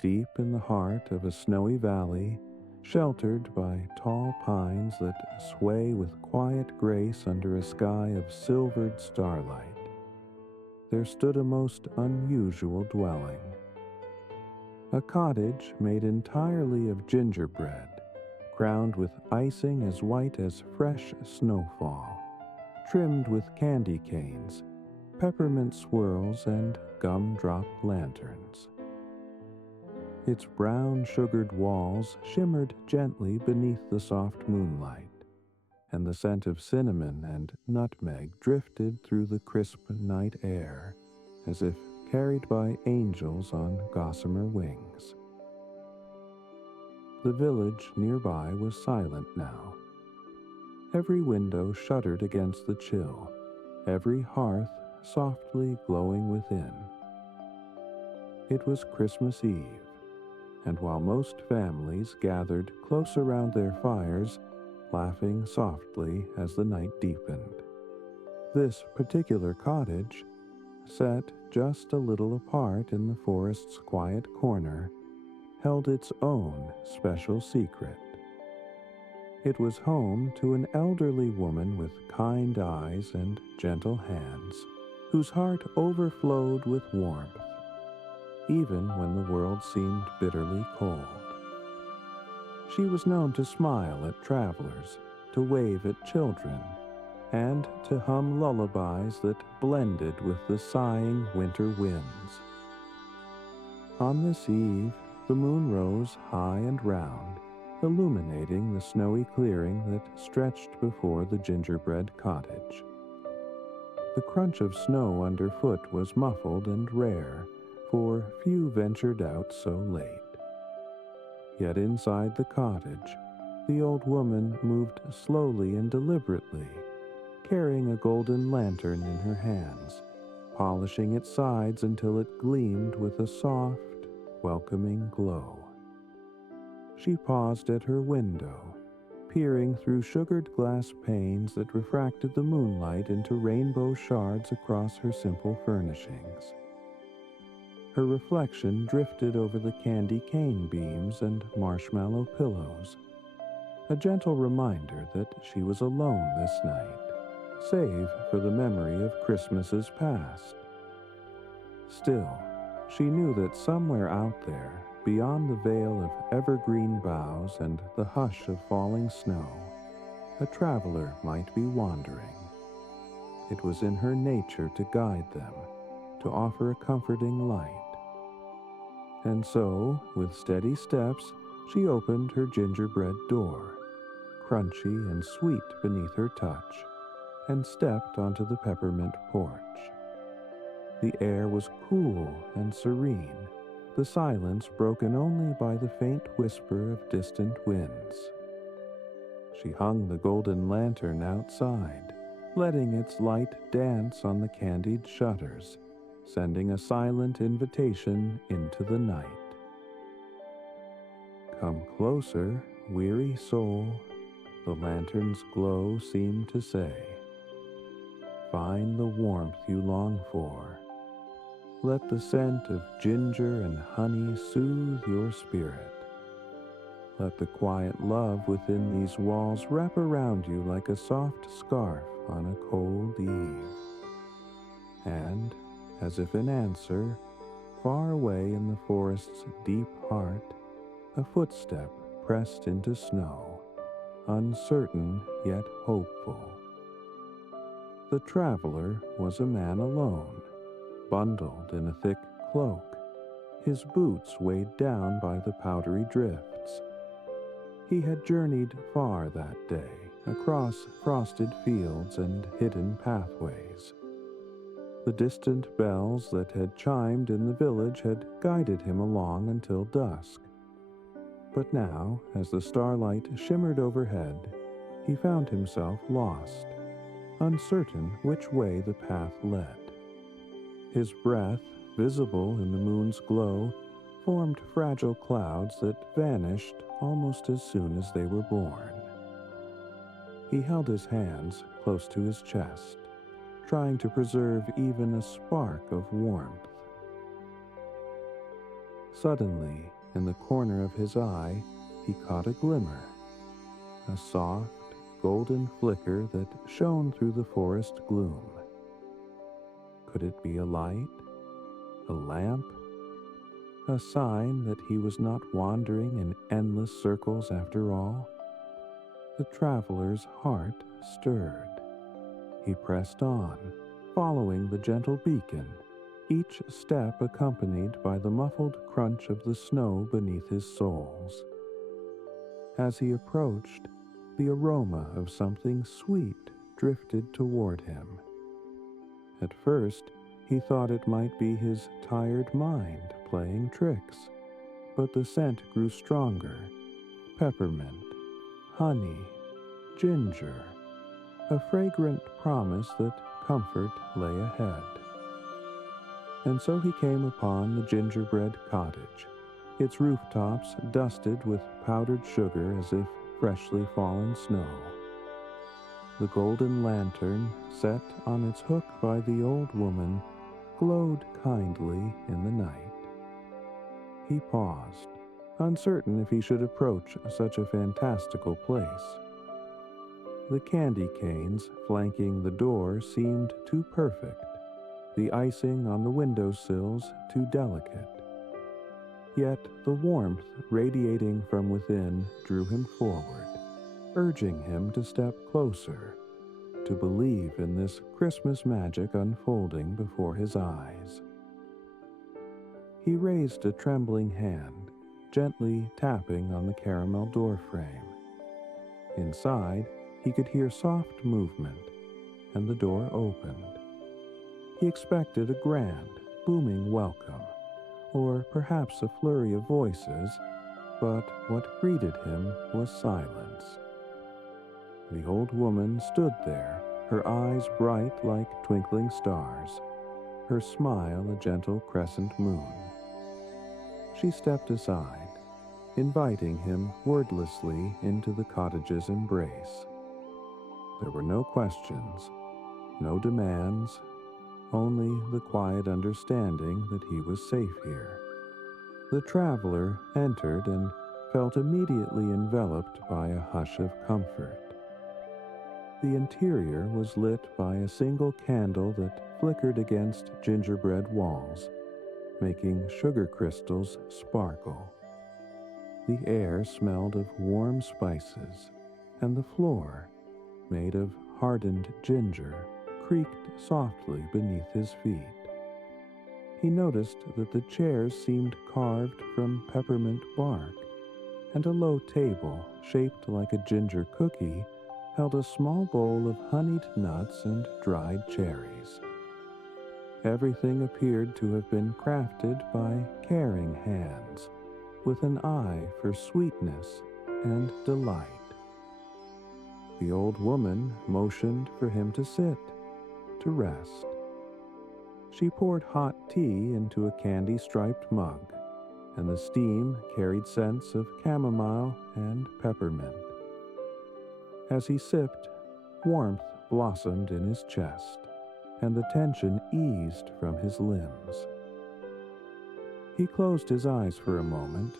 deep in the heart of a snowy valley, sheltered by tall pines that sway with quiet grace under a sky of silvered starlight, there stood a most unusual dwelling. A cottage made entirely of gingerbread, crowned with icing as white as fresh snowfall, trimmed with candy canes, peppermint swirls, and gumdrop lanterns. Its brown sugared walls shimmered gently beneath the soft moonlight, and the scent of cinnamon and nutmeg drifted through the crisp night air, as if carried by angels on gossamer wings. The village nearby was silent now. Every window shuddered against the chill, every hearth softly glowing within. It was Christmas Eve, and while most families gathered close around their fires, laughing softly as the night deepened, this particular cottage, set just a little apart in the forest's quiet corner, held its own special secret. It was home to an elderly woman with kind eyes and gentle hands, whose heart overflowed with warmth, even when the world seemed bitterly cold. She was known to smile at travelers, to wave at children, and to hum lullabies that blended with the sighing winter winds. On this eve, the moon rose high and round, illuminating the snowy clearing that stretched before the gingerbread cottage. The crunch of snow underfoot was muffled and rare, for few ventured out so late. Yet inside the cottage, the old woman moved slowly and deliberately, carrying a golden lantern in her hands, polishing its sides until it gleamed with a soft, welcoming glow. She paused at her window, peering through sugared glass panes that refracted the moonlight into rainbow shards across her simple furnishings. Her reflection drifted over the candy cane beams and marshmallow pillows, a gentle reminder that she was alone this night, save for the memory of Christmases past. Still, she knew that somewhere out there, beyond the veil of evergreen boughs and the hush of falling snow, a traveler might be wandering. It was in her nature to guide them, to offer a comforting light. And so, with steady steps, she opened her gingerbread door, crunchy and sweet beneath her touch, and stepped onto the peppermint porch. The air was cool and serene, the silence broken only by the faint whisper of distant winds. She hung the golden lantern outside, letting its light dance on the candied shutters, sending a silent invitation into the night. Come closer, weary soul, the lantern's glow seemed to say. Find the warmth you long for. Let the scent of ginger and honey soothe your spirit. Let the quiet love within these walls wrap around you like a soft scarf on a cold eve. And, as if in answer, far away in the forest's deep heart, a footstep pressed into snow, uncertain yet hopeful. The traveler was a man alone, bundled in a thick cloak, his boots weighed down by the powdery drifts. He had journeyed far that day, across frosted fields and hidden pathways. The distant bells that had chimed in the village had guided him along until dusk. But now, as the starlight shimmered overhead, he found himself lost, uncertain which way the path led. His breath, visible in the moon's glow, formed fragile clouds that vanished almost as soon as they were born. He held his hands close to his chest, trying to preserve even a spark of warmth. Suddenly, in the corner of his eye, he caught a glimmer, a soft, golden flicker that shone through the forest gloom. Could it be a light? A lamp? A sign that he was not wandering in endless circles after all? The traveler's heart stirred. He pressed on, following the gentle beacon, each step accompanied by the muffled crunch of the snow beneath his soles. As he approached, the aroma of something sweet drifted toward him. At first, he thought it might be his tired mind playing tricks, but the scent grew stronger. Peppermint, honey, ginger, a fragrant promise that comfort lay ahead. And so he came upon the Gingerbread Cottage, its rooftops dusted with powdered sugar as if freshly fallen snow. The golden lantern, set on its hook by the old woman, glowed kindly in the night. He paused, uncertain if he should approach such a fantastical place. The candy canes flanking the door seemed too perfect, the icing on the windowsills too delicate. Yet the warmth radiating from within drew him forward, urging him to step closer, to believe in this Christmas magic unfolding before his eyes. He raised a trembling hand, gently tapping on the caramel doorframe. Inside, he could hear soft movement, and the door opened. He expected a grand, booming welcome, or perhaps a flurry of voices, but what greeted him was silence. The old woman stood there, her eyes bright like twinkling stars, her smile a gentle crescent moon. She stepped aside, inviting him wordlessly into the cottage's embrace. There were no questions, no demands, only the quiet understanding that he was safe here. The traveler entered and felt immediately enveloped by a hush of comfort. The interior was lit by a single candle that flickered against gingerbread walls, making sugar crystals sparkle. The air smelled of warm spices, and the floor, made of hardened ginger, creaked softly beneath his feet. He noticed that the chairs seemed carved from peppermint bark, and a low table, shaped like a ginger cookie, held a small bowl of honeyed nuts and dried cherries. Everything appeared to have been crafted by caring hands, with an eye for sweetness and delight. The old woman motioned for him to sit, to rest. She poured hot tea into a candy-striped mug, and the steam carried scents of chamomile and peppermint. As he sipped, warmth blossomed in his chest, and the tension eased from his limbs. He closed his eyes for a moment,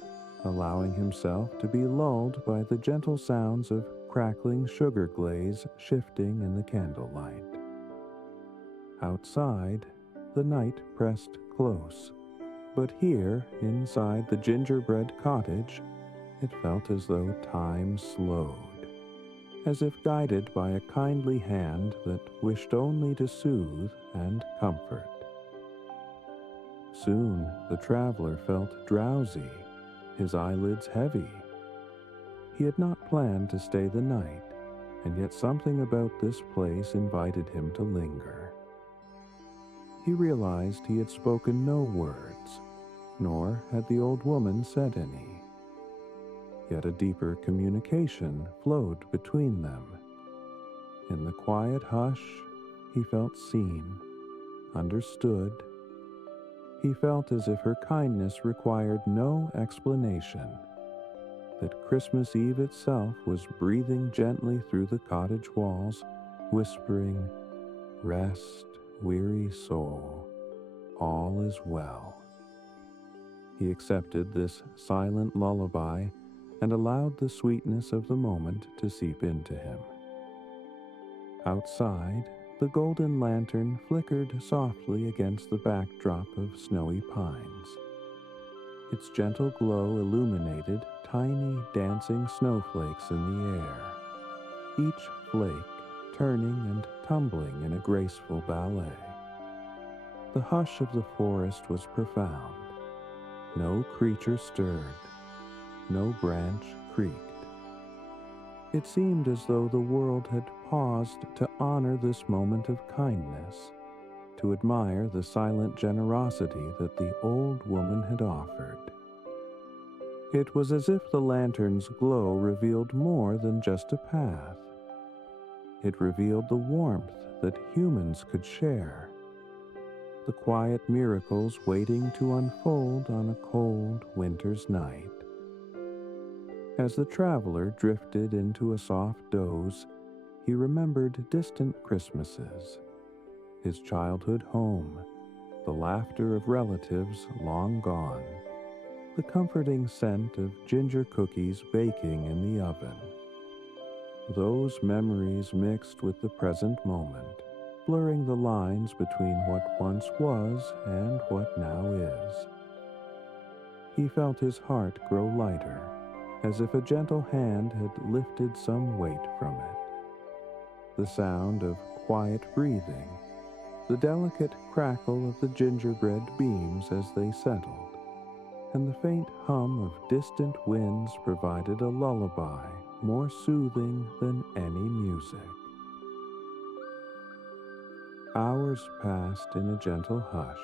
allowing himself to be lulled by the gentle sounds of crackling sugar glaze shifting in the candlelight. Outside, the night pressed close, but here, inside the gingerbread cottage, it felt as though time slowed, as if guided by a kindly hand that wished only to soothe and comfort. Soon the traveler felt drowsy, his eyelids heavy. He had not planned to stay the night, and yet something about this place invited him to linger. He realized he had spoken no words, nor had the old woman said any. Yet a deeper communication flowed between them. In the quiet hush, he felt seen, understood. He felt as if her kindness required no explanation, that Christmas Eve itself was breathing gently through the cottage walls, whispering, "Rest, weary soul, all is well." He accepted this silent lullaby and allowed the sweetness of the moment to seep into him. Outside, the golden lantern flickered softly against the backdrop of snowy pines. Its gentle glow illuminated tiny dancing snowflakes in the air, each flake turning and tumbling in a graceful ballet. The hush of the forest was profound. No creature stirred, no branch creaked. It seemed as though the world had paused to honor this moment of kindness, to admire the silent generosity that the old woman had offered. It was as if the lantern's glow revealed more than just a path. It revealed the warmth that humans could share, the quiet miracles waiting to unfold on a cold winter's night. As the traveler drifted into a soft doze, he remembered distant Christmases, his childhood home, the laughter of relatives long gone, the comforting scent of ginger cookies baking in the oven. Those memories mixed with the present moment, blurring the lines between what once was and what now is. He felt his heart grow lighter, as if a gentle hand had lifted some weight from it. The sound of quiet breathing, the delicate crackle of the gingerbread beams as they settled, and the faint hum of distant winds provided a lullaby more soothing than any music. Hours passed in a gentle hush,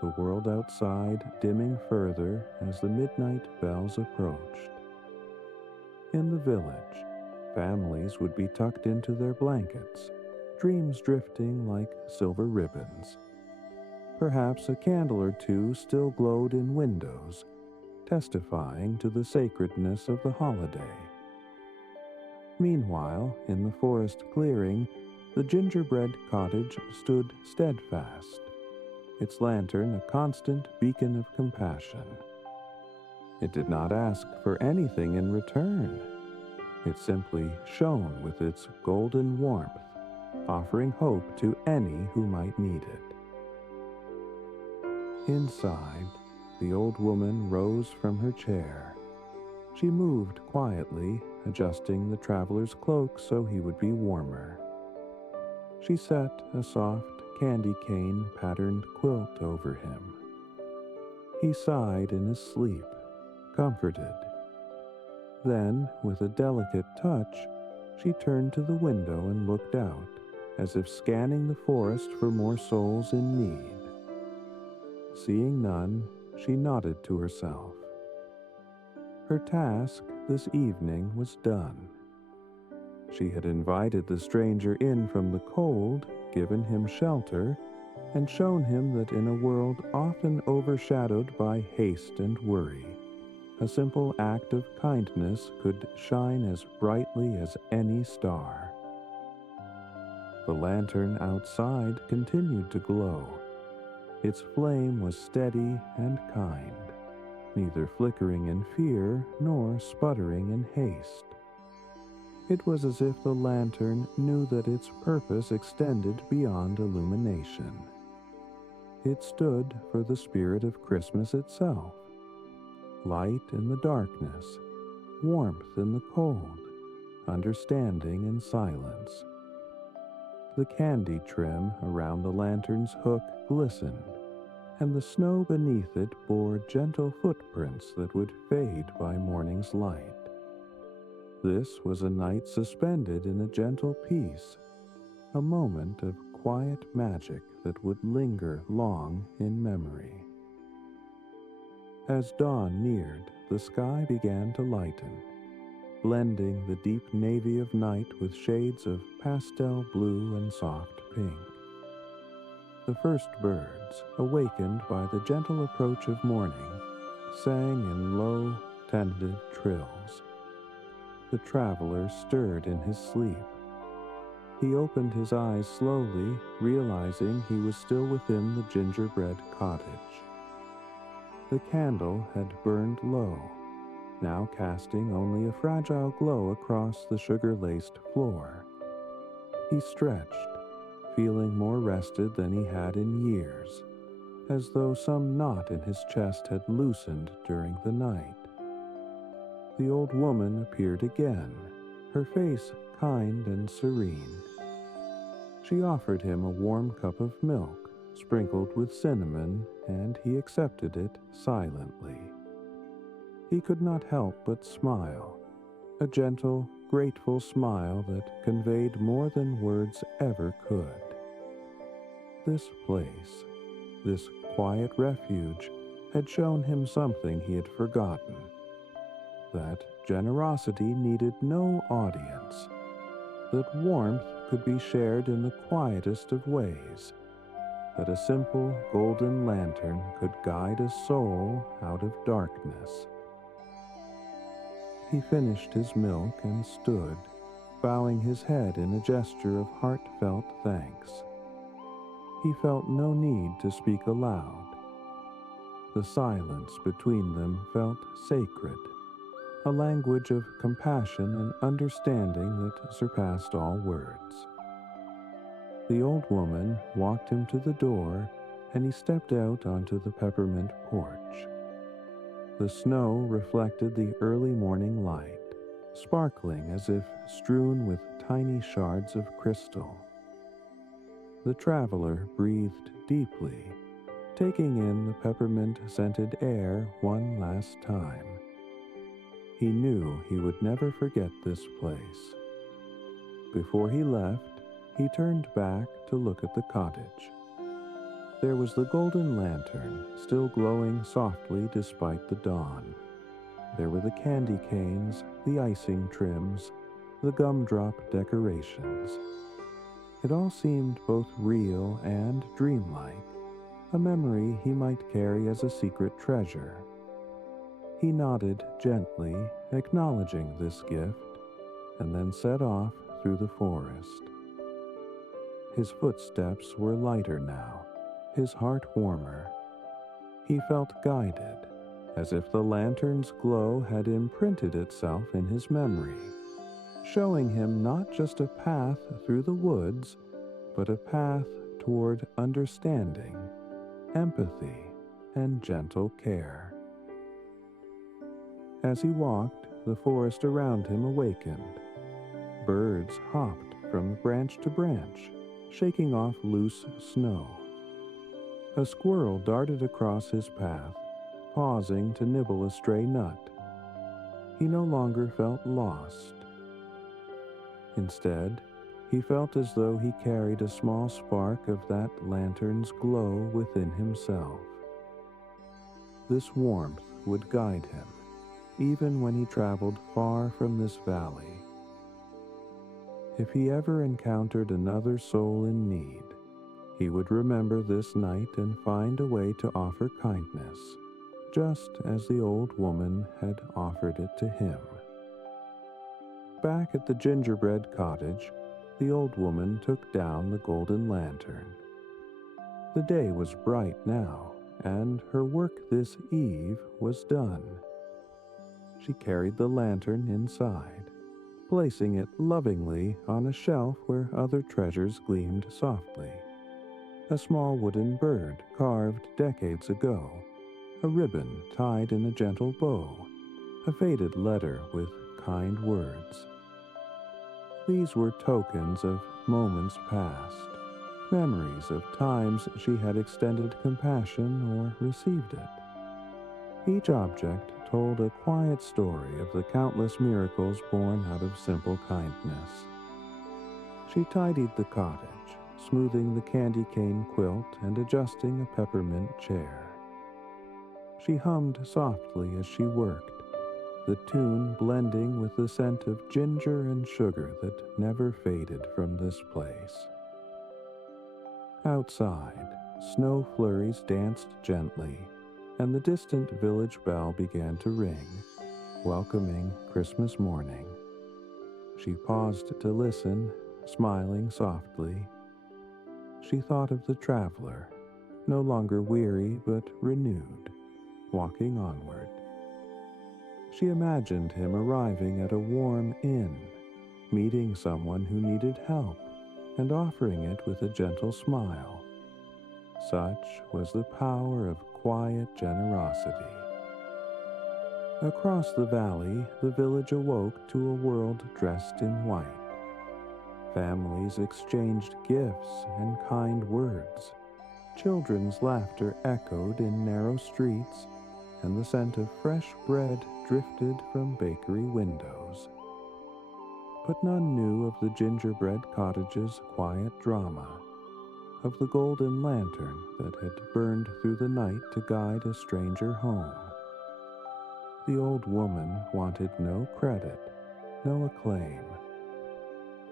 the world outside dimming further as the midnight bells approached. In the village, families would be tucked into their blankets, dreams drifting like silver ribbons. Perhaps a candle or two still glowed in windows, testifying to the sacredness of the holiday. Meanwhile, in the forest clearing, the gingerbread cottage stood steadfast, its lantern a constant beacon of compassion. It did not ask for anything in return. It simply shone with its golden warmth, offering hope to any who might need it. Inside, the old woman rose from her chair. She moved quietly, adjusting the traveler's cloak so he would be warmer. She set a soft candy cane patterned quilt over him. He sighed in his sleep, comforted. Then, with a delicate touch, she turned to the window and looked out, as if scanning the forest for more souls in need. Seeing none, she nodded to herself. Her task this evening was done. She had invited the stranger in from the cold, given him shelter, and shown him that in a world often overshadowed by haste and worry, a simple act of kindness could shine as brightly as any star. The lantern outside continued to glow. Its flame was steady and kind, neither flickering in fear nor sputtering in haste. It was as if the lantern knew that its purpose extended beyond illumination. It stood for the spirit of Christmas itself. Light in the darkness, warmth in the cold, understanding in silence. The candy trim around the lantern's hook glistened, and the snow beneath it bore gentle footprints that would fade by morning's light. This was a night suspended in a gentle peace, a moment of quiet magic that would linger long in memory. As dawn neared, the sky began to lighten, blending the deep navy of night with shades of pastel blue and soft pink. The first birds, awakened by the gentle approach of morning, sang in low, tentative trills. The traveler stirred in his sleep. He opened his eyes slowly, realizing he was still within the gingerbread cottage. The candle had burned low, now casting only a fragile glow across the sugar-laced floor. He stretched, feeling more rested than he had in years, as though some knot in his chest had loosened during the night. The old woman appeared again, her face kind and serene. She offered him a warm cup of milk, sprinkled with cinnamon, and he accepted it silently. He could not help but smile, a gentle, grateful smile that conveyed more than words ever could. This place, this quiet refuge, had shown him something he had forgotten, that generosity needed no audience, that warmth could be shared in the quietest of ways, that a simple golden lantern could guide a soul out of darkness. He finished his milk and stood, bowing his head in a gesture of heartfelt thanks. He felt no need to speak aloud. The silence between them felt sacred, a language of compassion and understanding that surpassed all words. The old woman walked him to the door, and he stepped out onto the peppermint porch. The snow reflected the early morning light, sparkling as if strewn with tiny shards of crystal. The traveler breathed deeply, taking in the peppermint-scented air one last time. He knew he would never forget this place. Before he left, he turned back to look at the cottage. There was the golden lantern, still glowing softly despite the dawn. There were the candy canes, the icing trims, the gumdrop decorations. It all seemed both real and dreamlike, a memory he might carry as a secret treasure. He nodded gently, acknowledging this gift, and then set off through the forest. His footsteps were lighter now, his heart warmer. He felt guided, as if the lantern's glow had imprinted itself in his memory, showing him not just a path through the woods, but a path toward understanding, empathy, and gentle care. As he walked, the forest around him awakened. Birds hopped from branch to branch, shaking off loose snow. A squirrel darted across his path, pausing to nibble a stray nut. He no longer felt lost. Instead, he felt as though he carried a small spark of that lantern's glow within himself. This warmth would guide him, even when he traveled far from this valley. If he ever encountered another soul in need, he would remember this night and find a way to offer kindness, just as the old woman had offered it to him. Back at the Gingerbread Cottage, the old woman took down the golden lantern. The day was bright now, and her work this eve was done. She carried the lantern inside, placing it lovingly on a shelf where other treasures gleamed softly. A small wooden bird carved decades ago, a ribbon tied in a gentle bow, a faded letter with kind words. These were tokens of moments past, memories of times she had extended compassion or received it. Each object told a quiet story of the countless miracles born out of simple kindness. She tidied the cottage, smoothing the candy cane quilt and adjusting a peppermint chair. She hummed softly as she worked, the tune blending with the scent of ginger and sugar that never faded from this place. Outside, snow flurries danced gently, and the distant village bell began to ring, welcoming Christmas morning. She paused to listen, smiling softly. She thought of the traveler, no longer weary but renewed, walking onward. She imagined him arriving at a warm inn, meeting someone who needed help, and offering it with a gentle smile. Such was the power of quiet generosity. Across the valley, the village awoke to a world dressed in white. Families exchanged gifts and kind words. Children's laughter echoed in narrow streets, and the scent of fresh bread drifted from bakery windows. But none knew of the Gingerbread Cottage's quiet drama, of the golden lantern that had burned through the night to guide a stranger home. The old woman wanted no credit, no acclaim.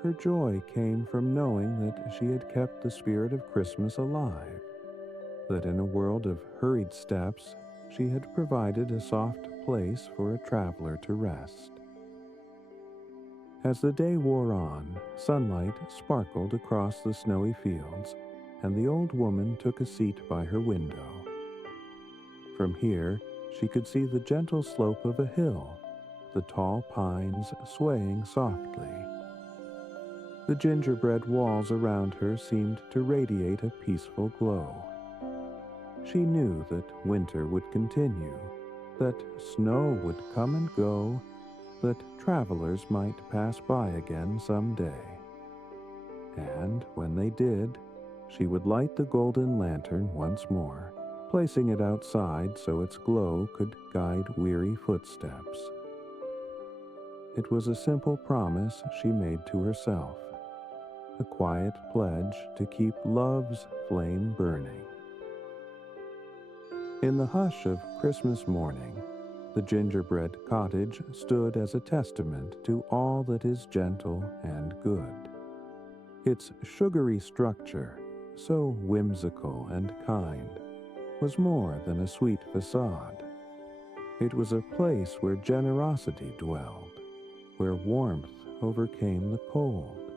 Her joy came from knowing that she had kept the spirit of Christmas alive, that in a world of hurried steps, she had provided a soft place for a traveler to rest. As the day wore on, sunlight sparkled across the snowy fields, and the old woman took a seat by her window. From here, she could see the gentle slope of a hill, the tall pines swaying softly. The gingerbread walls around her seemed to radiate a peaceful glow. She knew that winter would continue, that snow would come and go, that travelers might pass by again someday. And when they did, she would light the golden lantern once more, placing it outside so its glow could guide weary footsteps. It was a simple promise she made to herself, a quiet pledge to keep love's flame burning. In the hush of Christmas morning, the Gingerbread Cottage stood as a testament to all that is gentle and good. Its sugary structure, so whimsical and kind, was more than a sweet facade. It was a place where generosity dwelled, where warmth overcame the cold,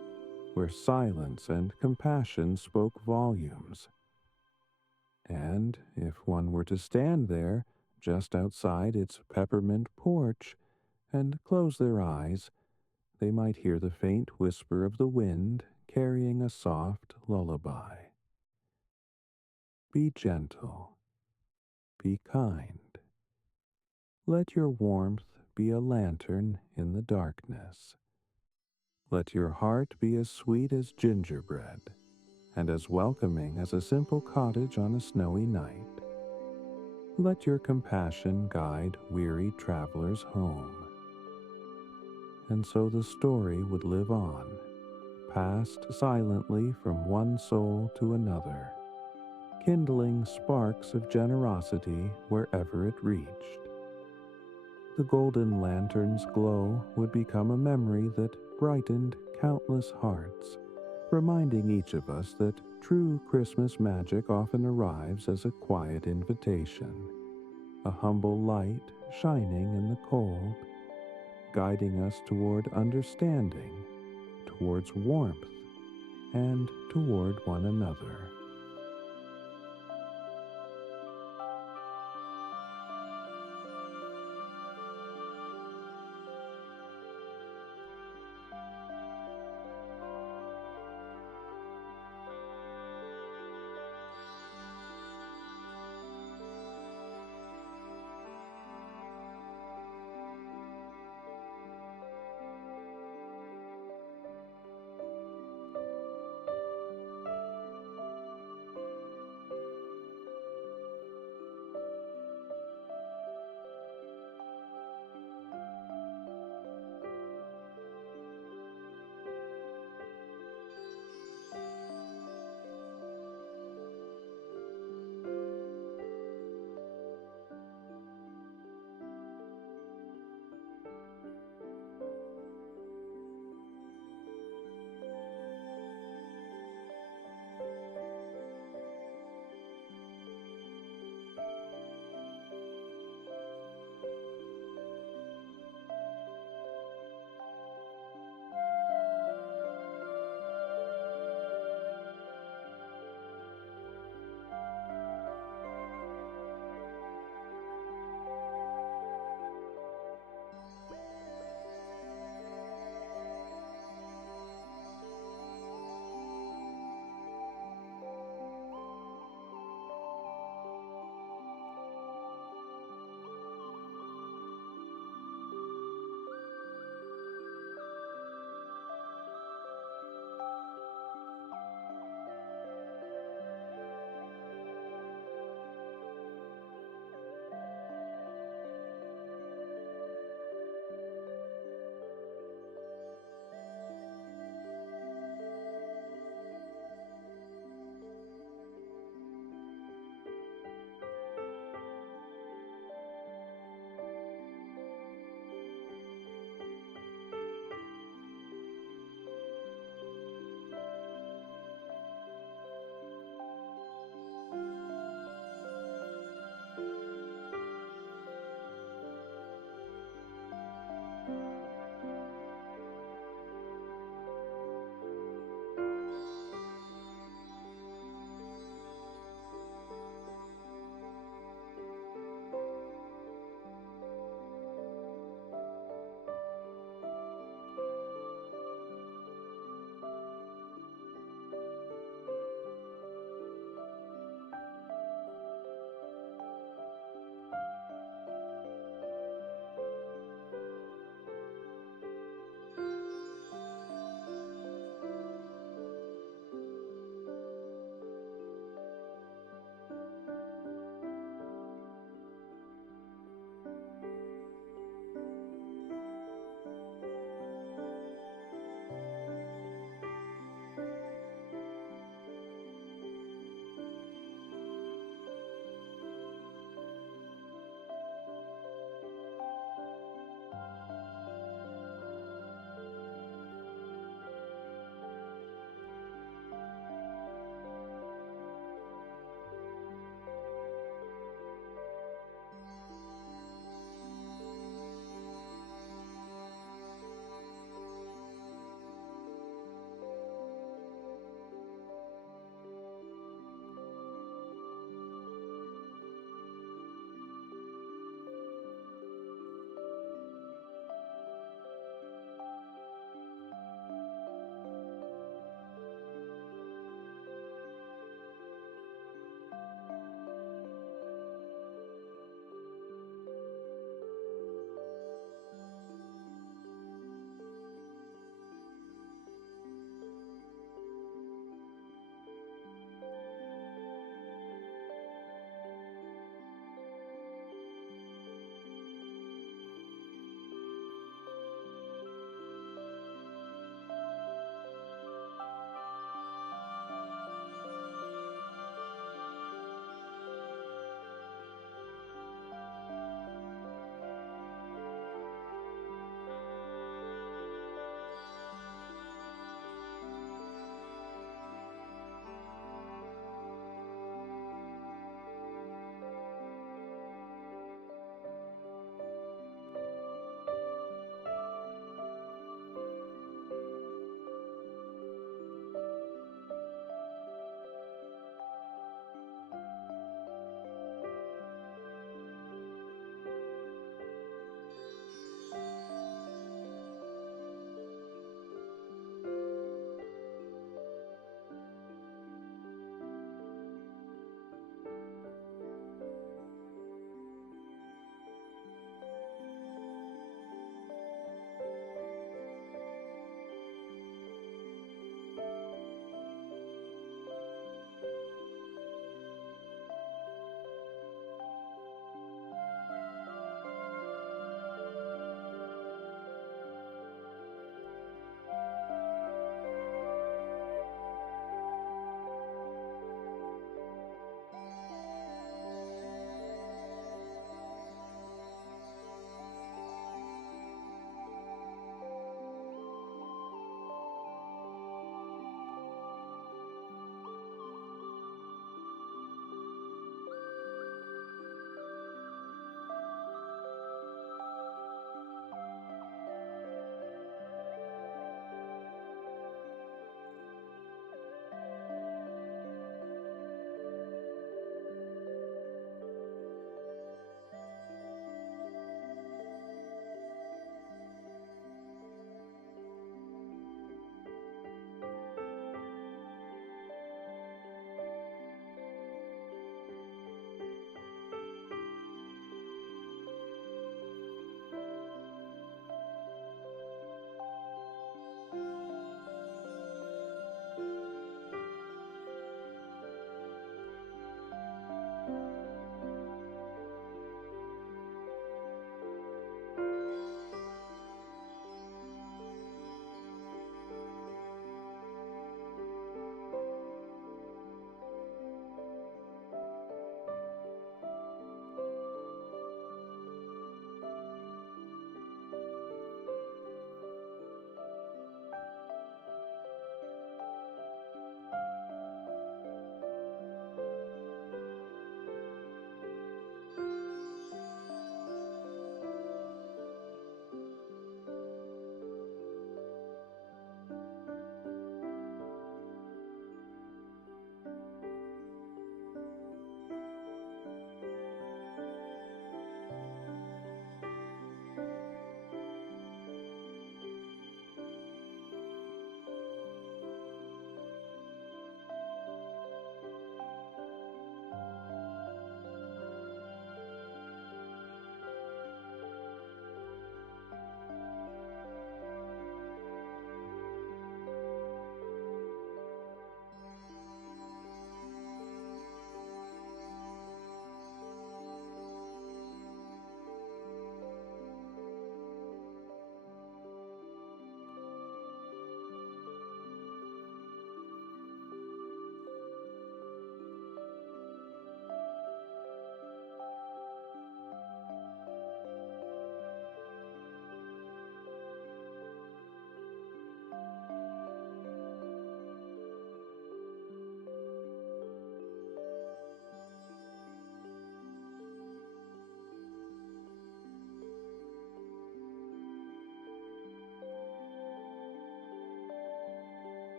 where silence and compassion spoke volumes. And if one were to stand there, just outside its peppermint porch, and close their eyes, they might hear the faint whisper of the wind carrying a soft lullaby. Be gentle. Be kind. Let your warmth be a lantern in the darkness. Let your heart be as sweet as gingerbread, and as welcoming as a simple cottage on a snowy night. Let your compassion guide weary travelers home. And so the story would live on, passed silently from one soul to another, kindling sparks of generosity wherever it reached. The golden lantern's glow would become a memory that brightened countless hearts, reminding each of us that true Christmas magic often arrives as a quiet invitation, a humble light shining in the cold, guiding us toward understanding, towards warmth, and toward one another.